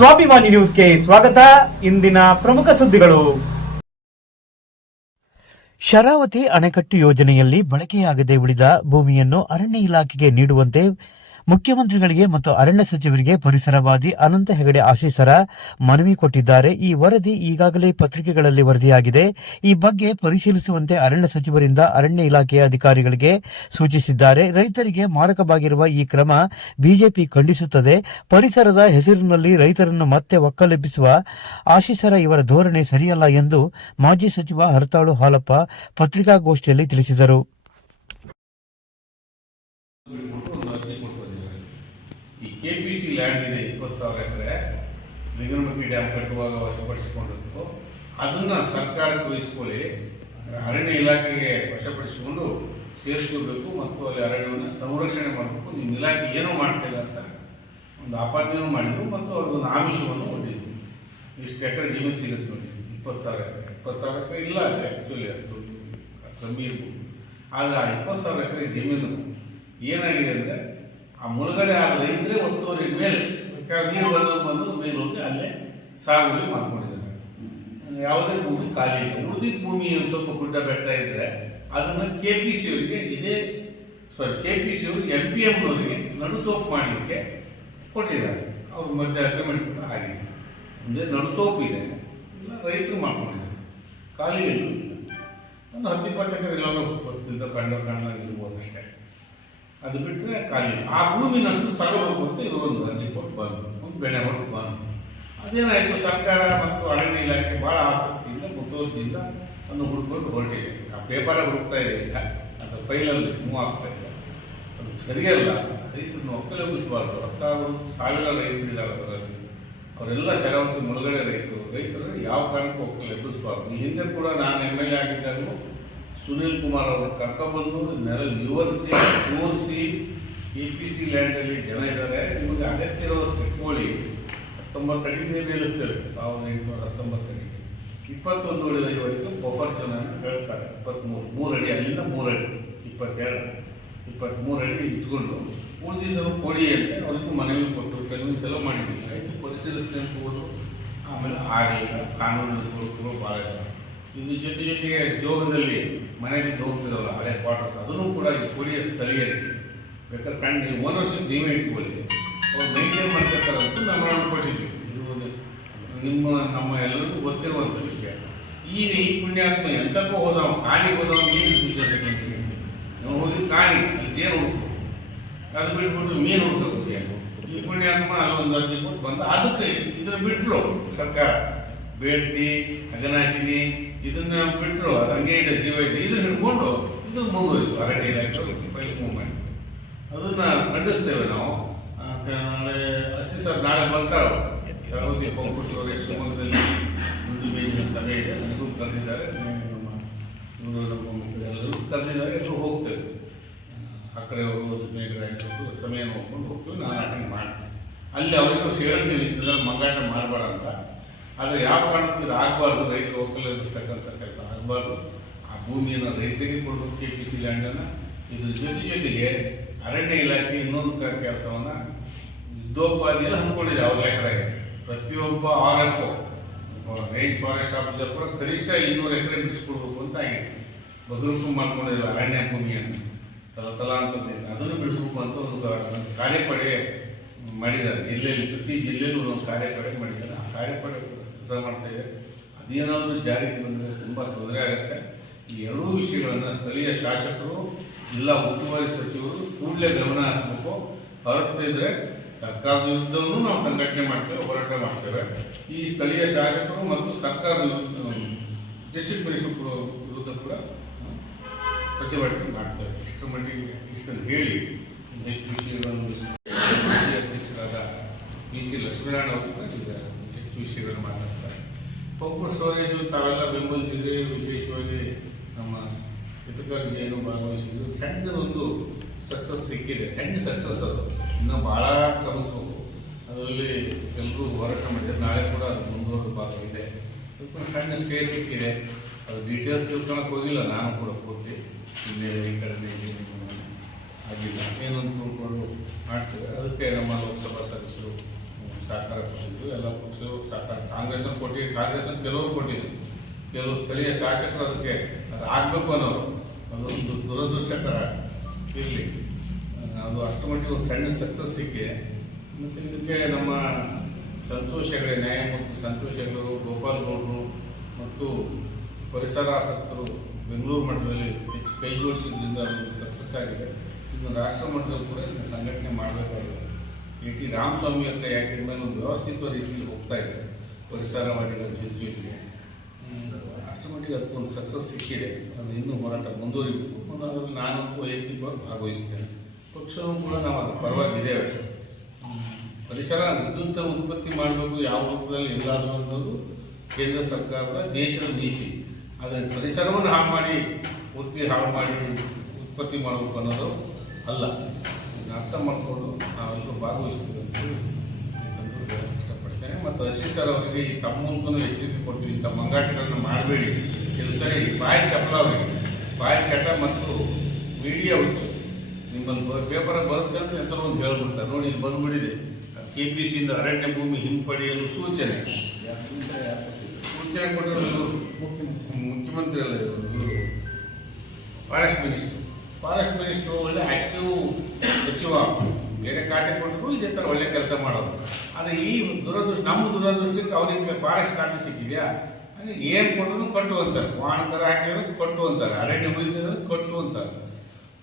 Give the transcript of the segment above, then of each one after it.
ಸ್ವಾಭಿಮಾನಿ ನ್ಯೂಸ್ಗೆ ಸ್ವಾಗತ. ಇಂದಿನ ಪ್ರಮುಖ ಸುದ್ದಿಗಳು. ಶರಾವತಿ ಅಣೆಕಟ್ಟು ಯೋಜನೆಯಲ್ಲಿ ಬಳಕೆಯಾಗದೆ ಉಳಿದ ಭೂಮಿಯನ್ನು ಅರಣ್ಯ ಇಲಾಖೆಗೆ ನೀಡುವಂತೆ ಮುಖ್ಯಮಂತ್ರಿಗಳಿಗೆ ಮತ್ತು ಅರಣ್ಯ ಸಚಿವರಿಗೆ ಪರಿಸರವಾದಿ ಅನಂತ ಹೆಗಡೆ ಆಶೀಸರ ಮನವಿ ಕೊಟ್ಟಿದ್ದಾರೆ. ಈ ವರದಿ ಈಗಾಗಲೇ ಪತ್ರಿಕೆಗಳಲ್ಲಿ ವರದಿಯಾಗಿದೆ. ಈ ಬಗ್ಗೆ ಪರಿಶೀಲಿಸುವಂತೆ ಅರಣ್ಯ ಸಚಿವರಿಂದ ಅರಣ್ಯ ಇಲಾಖೆಯ ಅಧಿಕಾರಿಗಳಿಗೆ ಸೂಚಿಸಿದ್ದಾರೆ. ರೈತರಿಗೆ ಮಾರಕವಾಗಿರುವ ಈ ಕ್ರಮ ಬಿಜೆಪಿ ಖಂಡಿಸುತ್ತದೆ. ಪರಿಸರದ ಹೆಸರಿನಲ್ಲಿ ರೈತರನ್ನು ಮತ್ತೆ ಒಕ್ಕಲೆಬ್ಬಿಸುವ ಆಶೀಸರ ಇವರ ಧೋರಣೆ ಸರಿಯಲ್ಲ ಎಂದು ಮಾಜಿ ಸಚಿವ ಹರತಾಳು ಹಾಲಪ್ಪ ಪತ್ರಿಕಾಗೋಷ್ಠಿಯಲ್ಲಿ ತಿಳಿಸಿದರು. KPC ಲ್ಯಾಂಡ್ ಇದೆ 20,000 ಎಕರೆ ಲಿಂಗನಮಕ್ಕಿ ಡ್ಯಾಮ್ ಕಟ್ಟುವಾಗ ವಶಪಡಿಸಿಕೊಂಡಿತ್ತು. ಅದನ್ನು ಸರ್ಕಾರಕ್ಕೆ ವಹಿಸಿಕೊಳ್ಳಿ, ಅರಣ್ಯ ಇಲಾಖೆಗೆ ವಶಪಡಿಸಿಕೊಂಡು ಸೇರಿಸ್ಕೋಬೇಕು ಮತ್ತು ಅಲ್ಲಿ ಅರಣ್ಯವನ್ನು ಸಂರಕ್ಷಣೆ ಮಾಡಬೇಕು. ನಿಮ್ಮ ಇಲಾಖೆ ಏನೂ ಮಾಡ್ತಿಲ್ಲ ಅಂತ ಒಂದು ಆಪಾದನೆಯೂ ಮಾಡಿದರು ಮತ್ತು ಅವ್ರಿಗೊಂದು ಆಮಿಷವನ್ನು ಹೊಂದಿದ್ರು. ಇಷ್ಟು ಎಕರೆ ಜಮೀನು ಸಿಗುತ್ತೆ ನೋಡಿ, 20,000 ಎಕರೆ. 20,000 ಎಕರೆ ಇಲ್ಲ ಅಂದರೆ ಆ್ಯಕ್ಚುಲಿ ಅಷ್ಟು ಕಮ್ಮಿ ಇರ್ಬೋದು. ಆದರೆ ಆ 20,000 ಎಕರೆ ಜಮೀನು ಏನಾಗಿದೆ ಅಂದರೆ ಆ ಮುಳುಗಡೆ ಆದ ರೈತರೇ ಒತ್ತುವರಿ ಮೇಲೆ ನೀರು ಬಂದು ಮೇಲೆ ಹೋಗಿ ಅಲ್ಲೇ ಸಾಗುವಳಿ ಮಾಡ್ಕೊಂಡಿದ್ದಾರೆ. ಯಾವುದೇ ಭೂಮಿ ಖಾಲಿ ಇಲ್ಲ. ಉಳಿದಿದ್ದ ಭೂಮಿ ಸ್ವಲ್ಪ ಗುಡ್ಡ ಬೆಟ್ಟ ಇದ್ದರೆ ಅದನ್ನು KPC ಅವರಿಗೆ KPC ಅವರಿಗೆ MPMನವರಿಗೆ ನಡುತೋಪು ಮಾಡಲಿಕ್ಕೆ ಕೊಟ್ಟಿದ್ದಾರೆ. ಅವ್ರ ಮಧ್ಯೆ ಅಗ್ರಿಮೆಂಟ್ ಕೂಡ ಆಗಿದೆ. ಮುಂದೆ ನಡುತೋಪು ಇದೆ, ಇಲ್ಲ ರೈತರು ಮಾಡ್ಕೊಂಡಿದ್ದಾರೆ. ಖಾಲಿ ಎಲ್ಲೂ ಇಲ್ಲ. ಒಂದು 10-20 ಎಕರೆ ಎಲ್ಲರೂ ಗೊತ್ತಿದ್ದ ಕಂಡಿರ್ಬೋದು ಅಷ್ಟೇ. ಅದು ಬಿಟ್ಟರೆ ಖಾಲಿ ಆ ಭೂಮಿನಷ್ಟು ತಗೋಬೇಕು ಅಂತ ಇವರೊಂದು ಅರ್ಜಿ ಕೊಟ್ಟು ಬಂದು ಒಂದು ಬೆಳೆ ಹೊಟ್ಟು ಬಂದು ಅದೇನಾಯಿತು, ಸರ್ಕಾರ ಮತ್ತು ಅರಣ್ಯ ಇಲಾಖೆ ಭಾಳ ಆಸಕ್ತಿಯಿಂದ ಮುತುವರ್ಜಿಯಿಂದ ಅದನ್ನು ಹುಡ್ಕೊಂಡು ಹೊರಟಿದೆ. ಆ ಪೇಪರಾಗಿ ಹುಡುಕ್ತಾ ಇದೆ, ಈಗ ಅದು ಫೈಲಲ್ಲಿ ಮೂವ್ ಆಗ್ತಾ ಇದೆ. ಅದು ಸರಿಯಲ್ಲ. ರೈತರನ್ನು ಒಕ್ಕಲೆಬ್ಬಿಸಬಾರ್ದು. 10,000 ರೈತರಿದ್ದಾರೆ ಅದರಲ್ಲಿ. ಅವರೆಲ್ಲ ಶರಾವತಿ ಮುಳುಗಡೆ ರೈತರು ಯಾವ ಕಾರಣಕ್ಕೂ ಒಕ್ಕಲೆಬ್ಬಿಸಬಾರ್ದು. ಈ ಹಿಂದೆ ಕೂಡ ನಾನು MLA ಆಗಿದ್ದಾಗಲೂ ಸುನೀಲ್ ಕುಮಾರ್ ಅವರು ಕರ್ಕೊಬಂದು ನೆಲ ವಿವರಿಸಿ ತೋರಿಸಿ KPC ಲ್ಯಾಂಡಲ್ಲಿ ಜನ ಇದ್ದಾರೆ, ನಿಮಗೆ ಅಗತ್ಯ ಇರೋದಷ್ಟು ಇಟ್ಕೊಳ್ಳಿ, 19 ಅಡಿ ನೀರು ನಿಲ್ಲಿಸ್ತೇವೆ. 1819 ಅಡಿ 21 ಅಡಿವರೆಗೂ ಬಫರ್ ಜನ ಹೇಳ್ತಾರೆ. 23 ಅಡಿ ಅಲ್ಲಿಂದ 3 ಅಡಿ 23 ಅಡಿ ಇಟ್ಕೊಂಡು ಉಳಿದಿದ್ದನ್ನು ಕೊಡಿ ಅಂತ ಅವ್ರಿಗೂ ಮನವಿ ಕೊಟ್ಟು ಕನ್ವಿನ್ಸ್ ಎಲ್ಲ ಮಾಡಿದ್ದೀವಿ. ಆಯಿತು, ಪರಿಶೀಲಿಸ್ತೀನಿ ಅಂತ ಹೋದ್ರು. ಆಮೇಲೆ ಆಗಲಿಲ್ಲ. ಕಾನೂನು ಭಾಳ ಇದ್ದಾರೆ. ಇದ್ರ ಜೊತೆಗೆ ಜೋಗದಲ್ಲಿ ಮನೆ ಬಿದ್ದು ಹೋಗ್ತಿರಲ್ಲ ಹಳೆ ಕ್ವಾರ್ಟರ್ಸ್, ಅದನ್ನು ಕೂಡ ಈ ಕೊಡಿಯ ಸ್ಥಳೀಯರಿಗೆ ಬೇಕಾದ್ರೆ ಸಣ್ಣ ಓನರ್ಶಿಪ್ ನೀವೇ ಇಟ್ಕೊಳ್ಳಿ, ಅವ್ರು ಮೇಂಟೈನ್ ಮಾಡ್ತಿರ್ತಾರಂತ ನಾವು ನೋಡ್ಕೊಟ್ಟಿದ್ವಿ. ಇದು ನಮ್ಮ ಎಲ್ಲರಿಗೂ ಗೊತ್ತಿರುವಂಥ ವಿಷಯ. ಈಗ ಈ ಪುಣ್ಯಾತ್ಮ ಎಂತಕ್ಕೂ ಹೋದವ, ಕಾಣಿಗೆ ಹೋದವ ಮೀನು ಸುದ್ದಿ ನಾವು ಹೋಗಿದ್ದು ಕಾಣಿ, ಅಲ್ಲಿ ಜೇನು ಹುಡುಕು, ಅದು ಬಿಟ್ಬಿಟ್ಟು ಮೀನು ಹುಡುಕೋದು. ಈ ಪುಣ್ಯಾತ್ಮ ಅಲ್ಲೊಂದು ಅರ್ಜಿ ಕೊಟ್ಟು ಬಂದ. ಅದಕ್ಕೆ ಇದನ್ನು ಬಿಟ್ಟರು ಸರ್ಕಾರ. ಬೇಡ್ತಿ, ಅಗನಾಶಿನಿ ಇದನ್ನ ಬಿಟ್ಟರು. ಅದು ಹಂಗೆ ಇದೆ, ಜೀವ ಇದೆ. ಇದನ್ನ ಹಿಡ್ಕೊಂಡು ಇದು ಮುಂದುವರಿತು. ಅರಣ್ಯ ಇಲಾಖೆ ಫೈಲ್ ಮೂವ್ ಮಾಡಿ ಅದನ್ನು ಖಂಡಿಸ್ತೇವೆ ನಾವು. ನಾಳೆ ಅಸಿಸರ್ ನಾಳೆ ಬರ್ತಾರೆ. ಶರಾವತಿ ಪಂಪುಟೂರು ಶಿವಮೊಗ್ಗದಲ್ಲಿ ಒಂದು ಮೇಜಿನ ಸಭೆ ಇದೆ, ನನಗೂ ಕರೆದಿದ್ದಾರೆ. ಎಲ್ಲರೂ ಕರೆದಿದ್ದಾರೆ, ಎಲ್ಲರೂ ಹೋಗ್ತೇವೆ. ಅಕ್ಕರೆ ಅವರು ಮೇಘರಾಯಿತು ಸಮಯ ನೋಡ್ಕೊಂಡು ಹೋಗ್ತೀವಿ. ನಾನು ಅಟೆಂಡ್ ಮಾಡ್ತೀನಿ. ಅಲ್ಲಿ ಅವರಿಗೂ ಹೇಳ್ತೀವಿ ಇಂಥದ್ರಲ್ಲಿ ಮಂಗಾಟ ಮಾಡಬೇಡ ಅಂತ. ಆದರೆ ಯಾವ ಕಾರಣಕ್ಕೂ ಇದು ಆಗಬಾರ್ದು. ರೈತರು ಒಕ್ಕಲೆಬ್ಬಿಸ್ತಕ್ಕಂಥ ಕೆಲಸ ಆಗಬಾರ್ದು. ಆ ಭೂಮಿಯನ್ನು ರೈತರಿಗೆ ಕೊಡಬೇಕು, KPC ಲ್ಯಾಂಡನ್ನು. ಇದ್ರ ಜೊತೆಗೆ ಅರಣ್ಯ ಇಲಾಖೆ ಇನ್ನೊಂದು ಕೆಲಸವನ್ನು ಯುದ್ಧೋಪಾದಿಯಲ್ಲಿ ಹಮ್ಮಿಕೊಂಡಿದೆ. ಅವ್ರ ಲೆಕ್ಕದಾಗೆ ಪ್ರತಿಯೊಬ್ಬ RFO ರೇಂಜ್ ಫಾರೆಸ್ಟ್ ಆಫೀಸರ್ ಕೂಡ ಕನಿಷ್ಠ 200 ಎಕರೆ ಬಿಡಿಸ್ಕೊಡ್ಬೇಕು ಅಂತ ಆಗಿದೆ. ಬದುಕು ಮಾಡ್ಕೊಂಡಿಲ್ಲ ಅರಣ್ಯ ಭೂಮಿಯನ್ನು ತಲಾಂತರದಿಂದ ಅದನ್ನು ಬಿಡಿಸ್ಬೇಕು ಅಂತ ಒಂದು ಕಾರ್ಯಪಡೆ ಮಾಡಿದ್ದಾರೆ. ಜಿಲ್ಲೆಯಲ್ಲಿ ಪ್ರತಿ ಜಿಲ್ಲೆಯಲ್ಲೂ ಒಂದು ಕಾರ್ಯಪಡೆ ಮಾಡಿದ್ದಾರೆ. ಆ ಕಾರ್ಯಪಡೆ ಕೆಲಸ ಮಾಡ್ತಾಯಿದೆ. ಅದೇನಾದರೂ ಜಾರಿಗೆ ಬಂದರೆ ತುಂಬ ತೊಂದರೆ ಆಗುತ್ತೆ. ಈ ಎರಡೂ ವಿಷಯಗಳನ್ನು ಸ್ಥಳೀಯ ಶಾಸಕರು, ಜಿಲ್ಲಾ ಉಸ್ತುವಾರಿ ಸಚಿವರು ಕೂಡಲೇ ಗಮನ ಹರಿಸಬೇಕು. ಹರಿಸ್ತಾ ಇದ್ದರೆ ಸರ್ಕಾರದ ವಿರುದ್ಧವೂ ನಾವು ಸಂಘಟನೆ ಮಾಡ್ತೇವೆ, ಹೋರಾಟ ಮಾಡ್ತೇವೆ. ಈ ಸ್ಥಳೀಯ ಶಾಸಕರು ಮತ್ತು ಸರ್ಕಾರದ ಡಿಸ್ಟ್ರಿಕ್ಟ್ ಮಿನಿಸ್ಟರ್ ವಿರುದ್ಧ ಕೂಡ ಪ್ರತಿಭಟನೆ ಮಾಡ್ತೇವೆ. ಇಷ್ಟರ ಮಟ್ಟಿಗೆ ಇಷ್ಟನ್ನು ಹೇಳಿ ಹೆಚ್ಚು ವಿಷಯಗಳನ್ನು ಅಧ್ಯಕ್ಷರಾದ BC ಲಕ್ಷ್ಮೀನಾರಾಯಣ ಅವರು ಕೂಡ ಈಗ ಹೆಚ್ಚು ವಿಷಯಗಳನ್ನು ಮಾತಾಡ್ತಾರೆ. ಪಂಪು ಸ್ಟೋರೇಜು ತಾವೆಲ್ಲ ಬೆಂಬಲಿಸಿದರೆ, ವಿಶೇಷವಾಗಿ ನಮ್ಮ ಹಿತಕರ್ ಜೈನು ಭಾಗವಹಿಸಿದ್ರು. ಸಣ್ಣದೊಂದು ಸಕ್ಸಸ್ ಸಿಕ್ಕಿದೆ, ಸಣ್ಣ ಸಕ್ಸಸ್. ಅದು ಇನ್ನೂ ಭಾಳ ಕ್ರಮಿಸ್ಬೇಕು. ಅದರಲ್ಲಿ ಎಲ್ಲರೂ ಹೋರಾಟ ಮಾಡಿದ್ದಾರೆ. ನಾಳೆ ಕೂಡ ಅದು ಮುಂದುವರೆದ ಭಾಗ ಇದೆ. ಅದಕ್ಕೊಂದು ಸಣ್ಣ ಸ್ಟೇ ಸಿಕ್ಕಿದೆ. ಅದು ಡೀಟೇಲ್ಸ್ ತಿಳ್ಕೊಳಕ್ಕೆ ಹೋಗಿಲ್ಲ ನಾನು ಕೂಡ ಪೂರ್ತಿ. ಇನ್ನೇ ಈ ಕಡೆ ಆಗಿಲ್ಲ, ಏನೊಂದು ತಿಳ್ಕೊಂಡು ಮಾಡ್ತೇವೆ. ಅದಕ್ಕೆ ನಮ್ಮ ಲೋಕಸಭಾ ಸದಸ್ಯರು ಸಹಕಾರ ಕೊಟ್ಟಿದ್ದು, ಎಲ್ಲ ಪಕ್ಷಗಳು ಸಹಕಾರ, ಕಾಂಗ್ರೆಸ್ನ ಕೆಲವರು ಕೊಟ್ಟಿದ್ರು, ಕೆಲವು ಸ್ಥಳೀಯ ಶಾಸಕರು ಅದಕ್ಕೆ ಅದು ಆಗಬೇಕು ಅನ್ನೋರು, ಅದೊಂದು ದುರದೃಷ್ಟಕರ ಇರಲಿ. ಅದು ಅಷ್ಟು ಮಟ್ಟಿಗೆ ಒಂದು ಸಣ್ಣ ಸಕ್ಸಸ್ ಸಿಕ್ಕಿದೆ. ಮತ್ತು ಇದಕ್ಕೆ ನಮ್ಮ ಸಂತೋಷ್ ಹೆಗಡೆ, ನ್ಯಾಯಮೂರ್ತಿ ಸಂತೋಷ್ ಹೆಗಡೆ, ಗೋಪಾಲ್ ಗೌಡರು ಮತ್ತು ಪರಿಸರಾಸಕ್ತರು ಬೆಂಗಳೂರು ಮಟ್ಟದಲ್ಲಿ ಹೆಚ್ಚು ಕೈ ಜೋಡಿಸಿದ್ರಿಂದ ಅದೊಂದು ಸಕ್ಸಸ್ ಆಗಿದೆ. ಇನ್ನು ರಾಷ್ಟ್ರ ಮಟ್ಟದಲ್ಲಿ ಕೂಡ ಇದನ್ನು ಸಂಘಟನೆ ಮಾಡಬೇಕಾಗಿದೆ. ಟಿ ರಾಮಸ್ವಾಮಿ ಅಂತ ಯಾಕೆ ಮೇಲೆ ಒಂದು ವ್ಯವಸ್ಥಿತ ರೀತಿಯಲ್ಲಿ ಹೋಗ್ತಾ ಇದೆ ಪರಿಸರವಾದಿಗಳ ಜೊತೆಗೆ. ಅಷ್ಟು ಮಟ್ಟಿಗೆ ಅದಕ್ಕೊಂದು ಸಕ್ಸಸ್ ಸಿಕ್ಕಿದೆ. ಅದು ಇನ್ನೂ ಹೋರಾಟ ಮುಂದುವರಿಬೇಕು. ಅದರಲ್ಲಿ ನಾನು ವೈಯಕ್ತಿಕವಾಗಿ ಭಾಗವಹಿಸ್ತೇನೆ. ಪಕ್ಷವೂ ಕೂಡ ನಾವು ಅದರ ಪರವಾಗಿದ್ದೇವೆ. ಪರಿಸರ ವಿದ್ಯುತ್ ಉತ್ಪತ್ತಿ ಮಾಡಬೇಕು ಯಾವ ರೂಪದಲ್ಲಿ ಎಲ್ಲಾದರೂ ಅನ್ನೋದು ಕೇಂದ್ರ ಸರ್ಕಾರದ ದೇಶದ ನೀತಿ. ಆದರೆ ಪರಿಸರವನ್ನು ಹಾಳು ಮಾಡಿ ಪೂರ್ತಿ ಹಾಳು ಮಾಡಿ ಉತ್ಪತ್ತಿ ಮಾಡಬೇಕು ಅನ್ನೋದು ಅಲ್ಲ. ಇದನ್ನು ಅರ್ಥ ಮಾಡಿಕೊಂಡು ನಾವೆಲ್ಲರೂ ಭಾಗವಹಿಸ್ತೀವಿ ಅಂತ ಈ ಸಂದರ್ಭದಲ್ಲಿ ಇಷ್ಟಪಡ್ತೇನೆ. ಮತ್ತು ಅಶಿ ಸರ್ ಅವರಿಗೆ ಈ ತಮ್ಮ ಮೂಲಕನೂ ಎಚ್ಚರಿಕೆ ಕೊಡ್ತೀವಿ, ಇಂಥ ಮಂಗಾಟಗಳನ್ನು ಮಾಡಬೇಡಿ. ಇದು ಸರಿ ಬಾಯಿ ಚಪಲ ಅವರಿಗೆ, ಬಾಯಿ ಚಟ ಮತ್ತು ಮೀಡಿಯಾ ಹುಚ್ಚು. ನಿಮ್ಮಲ್ಲಿ ಪೇಪರ್ ಬರುತ್ತೆ ಅಂತ ಎಂಥೋ ಒಂದು ಹೇಳ್ಬಿಡ್ತಾರೆ. ನೋಡಿ, ಇಲ್ಲಿ ಬಂದುಬಿಟ್ಟಿದೆ KPCಯಿಂದ ಅರಣ್ಯ ಭೂಮಿ ಹಿಂಪಡೆಯಲು ಸೂಚನೆ ಕೊಟ್ಟರು ಇವರು ಮುಖ್ಯಮಂತ್ರಿ ಅಲ್ಲ, ಇವರು ಫಾರೆಸ್ಟ್ ಮಿನಿಸ್ಟ್ರು ಒಳ್ಳೆ ಆ್ಯಕ್ಟಿವ್ ಸಚಿವ. ಬೇರೆ ಖಾತೆ ಕೊಟ್ಟರು ಇದೇ ಥರ ಒಳ್ಳೆ ಕೆಲಸ ಮಾಡೋದು. ಆದರೆ ಈ ನಮ್ಮ ದುರದೃಷ್ಟಕ್ಕೆ ಅವರಿಗೆ ಫಾರೆಸ್ಟ್ ಖಾತೆ ಸಿಕ್ಕಿದೆಯಾ? ಹಾಗೆ ಏನು ಕೊಟ್ಟರು ಕಟ್ಟು ಅಂತಾರೆ, ವಾಹನಕರ ಹಾಕಿದ್ರೆ ಕಟ್ಟು ಅಂತಾರೆ, ಅರಣ್ಯ ಉಳಿತದೆ ಕಟ್ಟು ಅಂತಾರೆ,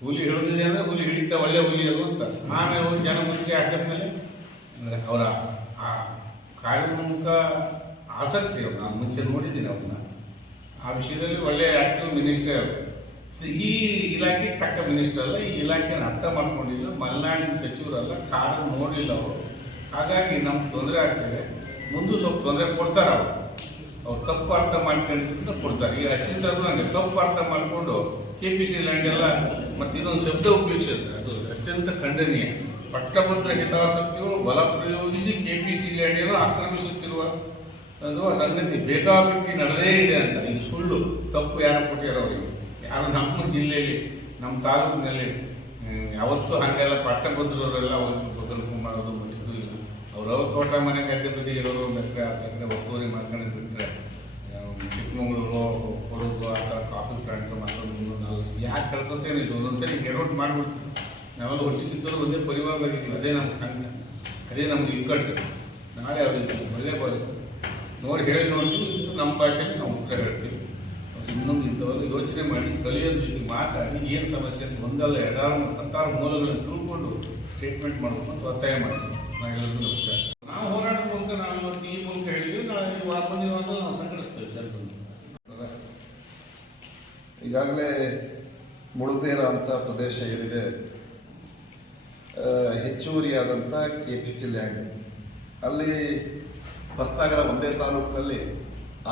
ಹುಲಿ ಹಿಡಿದಿದೆ ಅಂದರೆ ಹುಲಿ ಹಿಡಿತಾ ಒಳ್ಳೆ ಹುಲಿ ಅಲ್ವ ಅಂತಾರೆ. ಆಮೇಲೆ ಹೋಗಿ ಜನಮುಖಿ ಹಾಕಿದ್ಮೇಲೆ ಅವರ ಆ ಕಾರ್ಯೋನ್ಮುಖ ಆಸಕ್ತಿ, ನಾನು ಮುಂಚೆ ನೋಡಿದ್ದೀನಿ ಅವ್ರನ್ನ, ಆ ವಿಷಯದಲ್ಲಿ ಒಳ್ಳೆಯ ಆ್ಯಕ್ಟಿವ್ ಮಿನಿಸ್ಟರ್ ಅವರು. ಈ ಇಲಾಖೆಗೆ ತಕ್ಕ ಮಿನಿಸ್ಟರ್ ಅಲ್ಲ, ಈ ಇಲಾಖೆನ ಅರ್ಥ ಮಾಡ್ಕೊಂಡಿಲ್ಲ, ಮಲೆನಾಡಿನ ಸಚಿವರಲ್ಲ, ಕಾಡನ್ನು ನೋಡಿಲ್ಲ ಅವರು. ಹಾಗಾಗಿ ನಮ್ಗೆ ತೊಂದರೆ ಆಗ್ತದೆ. ಮುಂದೆ ಸ್ವಲ್ಪ ತೊಂದರೆ ಕೊಡ್ತಾರೆ ಅವ್ರು ತಪ್ಪು ಅರ್ಥ ಮಾಡ್ಕೊಂಡಿದ್ದರಿಂದ ಕೊಡ್ತಾರೆ. ಈ ಅಶಿ ಸರ್ ನನಗೆ ತಪ್ಪು ಅರ್ಥ ಮಾಡಿಕೊಂಡು KPC ಲ್ಯಾಂಡ್ ಎಲ್ಲ ಮತ್ತು ಇನ್ನೊಂದು ಶಬ್ದ ಉಪಯೋಗಿಸಿದ್ರೆ ಅದು ಅತ್ಯಂತ ಖಂಡನೀಯ. ಪಟ್ಟಭದ್ರ ಹಿತಾಸಕ್ತಿಗಳು ಬಲ ಪ್ರಯೋಗಿಸಿ KPC ಲ್ಯಾಂಡ್ ಆಕ್ರಮಿಸುತ್ತಿರುವ ಸಂಗತಿ ಬೇಕಾಬಿಟ್ಟಿ ನಡೆದೇ ಇದೆ ಅಂತ. ಇದು ಸುಳ್ಳು, ತಪ್ಪು ಯಾರು ಕೊಟ್ಟಿರೋ ಅವರಿಗೆ. ಯಾರು ನಮ್ಮ ಜಿಲ್ಲೆಯಲ್ಲಿ, ನಮ್ಮ ತಾಲೂಕಿನಲ್ಲಿ ಯಾವತ್ತೂ ಹಾಗೆಲ್ಲ ಪಟ್ಟಭದ್ರವರೆಲ್ಲ ಬದಲು ಮಾಡೋದು ಮಟ್ಟಿದ್ದು ಇಲ್ಲ. ಅವ್ರವ್ರ ತೋಟ ಮನೆ ಗದ್ದೆ ಬದಿ ಇರೋರು ಬೇಕಾದ್ರೆ ಆ ಕಡೆ ಒತ್ತುವರಿ ಮಾಡ್ಕೊಂಡು ಬಿಟ್ಟರೆ ಚಿಕ್ಕಮಗಳೂರು ಕೊಡಗು ಆ ಥರ ಕಾಫಿ ಪ್ಲಾಂಟ್ ಮತ್ತೊಂದು ಯಾಕೆ ಕಳ್ಕೊತೇನೆ. ಇದು ಒಂದೊಂದ್ಸರಿ ಗೆರೌಟ್ ಮಾಡಿಬಿಡ್ತೀವಿ. ನಾವೆಲ್ಲ ಒಟ್ಟಿಗಿದ್ದರೂ ಒಂದೇ ಪರಿವಾರವಾಗಿದ್ದೀವಿ. ಅದೇ ನಮ್ಮ ಸಂಘ, ಅದೇ ನಮ್ಗೆ ಇಕ್ಕಟ್ಟು. ನಾಳೆ ಅವ್ರಿಗೆ ಒಳ್ಳೆ ನೋಡಿ ಹೇಳಿ ನೋಡ್ತೀವಿ, ನಮ್ಮ ಭಾಷೆಯಲ್ಲಿ ನಾವು ಉತ್ತರ ಹೇಳ್ತೀವಿ. ಇನ್ನೊಂದು ಇಂಥವರು ಯೋಚನೆ ಮಾಡಿ ಸ್ಥಳೀಯರ ಜೊತೆ ಮಾತಾಡಿ ಏನು ಸಮಸ್ಯೆ ಅಂತ ಒಂದಲ್ಲ ಹತ್ತಾರು ಮೂಲಗಳನ್ನು ತಿಳ್ಕೊಂಡು ಸ್ಟೇಟ್ಮೆಂಟ್ ಮಾಡಬೇಕು ಅಂತ ಒತ್ತಾಯ ಮಾಡಿ. ನಾನು ಎಲ್ಲರಿಗೂ ನಮಸ್ಕಾರ. ನಾವು ಹೋರಾಟದ ಮೂಲಕ ನಾವು ಇವತ್ತು ಈ ಮೂಲಕ ಹೇಳಿದ್ವಿ, ನಾವು ಮುಂದಿನ ವಾರದಲ್ಲಿ ನಾವು ಸಂಘಟಿಸ್ತೇವೆ ಜನರನ್ನು. ಈಗಾಗಲೇ ಮುಳುಗದೇ ಇರೋಂಥ ಪ್ರದೇಶ ಏನಿದೆ, ಹೆಚ್ಚುವರಿಯಾದಂಥ KPC ಲ್ಯಾಂಡ್, ಅಲ್ಲಿ ಹೊಸನಗರ ಒಂದೇ ತಾಲೂಕಿನಲ್ಲಿ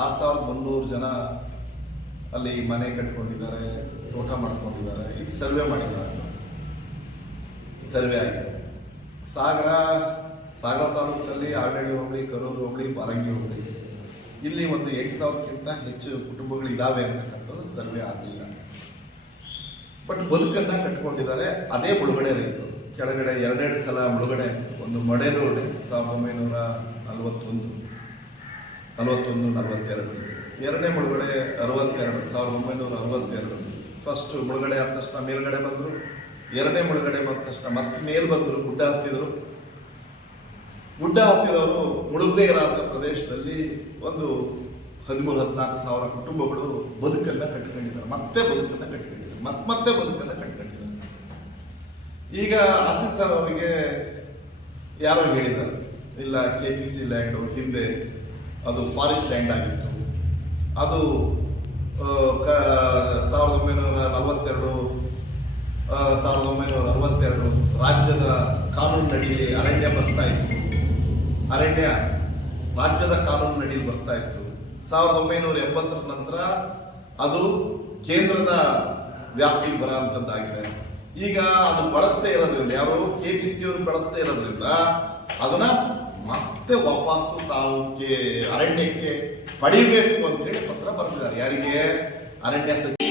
6,100 ಜನ ಅಲ್ಲಿ ಮನೆ ಕಟ್ಕೊಂಡಿದ್ದಾರೆ, ತೋಟ ಮಾಡ್ಕೊಂಡಿದ್ದಾರೆ. ಇದು ಸರ್ವೆ ಮಾಡಿದ್ದಾರೆ, ಸರ್ವೆ ಆಗಿದೆ. ಸಾಗರ ತಾಲೂಕಿನಲ್ಲಿ ಆಲ್ರೆಡಿ ಹೋಬಳಿ, ಕರೂರು ಹೋಬಳಿ, ಬಾರಂಗಿ ಹೋಬಳಿ, ಇಲ್ಲಿ ಒಂದು 8,000ಕ್ಕಿಂತ ಹೆಚ್ಚು ಕುಟುಂಬಗಳು ಇದ್ದಾವೆ ಅಂತಕ್ಕಂಥದ್ದು ಸರ್ವೆ ಆಗಲಿಲ್ಲ. ಬಟ್ ಬದುಕನ್ನು ಕಟ್ಕೊಂಡಿದ್ದಾರೆ. ಅದೇ ಮುಳುಗಡೆ ರೈತರು. ಕೆಳಗಡೆ 2 ಸಲ ಮುಳುಗಡೆ, ಒಂದು ಮಡೆನೋಡೆ 1941, 42, ಎರಡನೇ ಮುಳುಗಡೆ 62, 1962. ಫಸ್ಟ್ ಮುಳುಗಡೆ ಆದ ತಕ್ಷಣ ಮೇಲ್ಗಡೆ ಬಂದರು, ಎರಡನೇ ಮುಳುಗಡೆ ಬಂದ ತಕ್ಷಣ ಮತ್ತೆ ಮೇಲೆ ಬಂದರು, ಗುಡ್ಡ ಹತ್ತಿದರು. ಗುಡ್ಡ ಹತ್ತಿದವರು ಮುಳುಗದೇ ಇರೋಂಥ ಪ್ರದೇಶದಲ್ಲಿ ಒಂದು 13-14 ಸಾವಿರ ಕುಟುಂಬಗಳು ಬದುಕನ್ನು ಕಟ್ಕೊಂಡಿದ್ದಾರೆ. ಮತ್ತೆ ಬದುಕನ್ನು ಕಟ್ಕೊಂಡಿದ್ದಾರೆ, ಮತ್ತೆ ಬದುಕನ್ನು ಕಟ್ಕೊಂಡಿದ್ದಾರೆ. ಈಗ ಆಸೀಸ್ ಸರ್ ಅವರಿಗೆ ಯಾರೋ ಹೇಳಿದ್ದಾರೆ, ಇಲ್ಲ KPC ಲ್ಯಾಂಡು ಹಿಂದೆ ಅದು ಫಾರೆಸ್ಟ್ ಲ್ಯಾಂಡ್ ಆಗಿತ್ತು, ಅದು 1962 ರಾಜ್ಯದ ಕಾನೂನಿನಡಿಯಲ್ಲಿ ಅರಣ್ಯ ಬರ್ತಾ ಇತ್ತು. ಅರಣ್ಯ ರಾಜ್ಯದ ಕಾನೂನಿನಡಿಯಲ್ಲಿ ಬರ್ತಾ ಇತ್ತು. 1980 ನಂತರ ಅದು ಕೇಂದ್ರದ ವ್ಯಾಪ್ತಿಗೆ ಬರೋಂಥದ್ದಾಗಿದೆ. ಈಗ ಅದು ಬಳಸದೇ ಇರೋದ್ರಿಂದ, ಯಾರು KPC ಅವರು ಬಳಸದೇ ಇರೋದ್ರಿಂದ ಅದನ್ನ ಮತ್ತೆ ವಾಪಸ್ಸು ತಾವು ಅರಣ್ಯಕ್ಕೆ ಪಡಿಬೇಕು ಅಂತೇಳಿ ಪತ್ರ ಬರ್ತಿದ್ದಾರೆ. ಯಾರಿಗೆ? ಅರಣ್ಯ ಸಚಿವ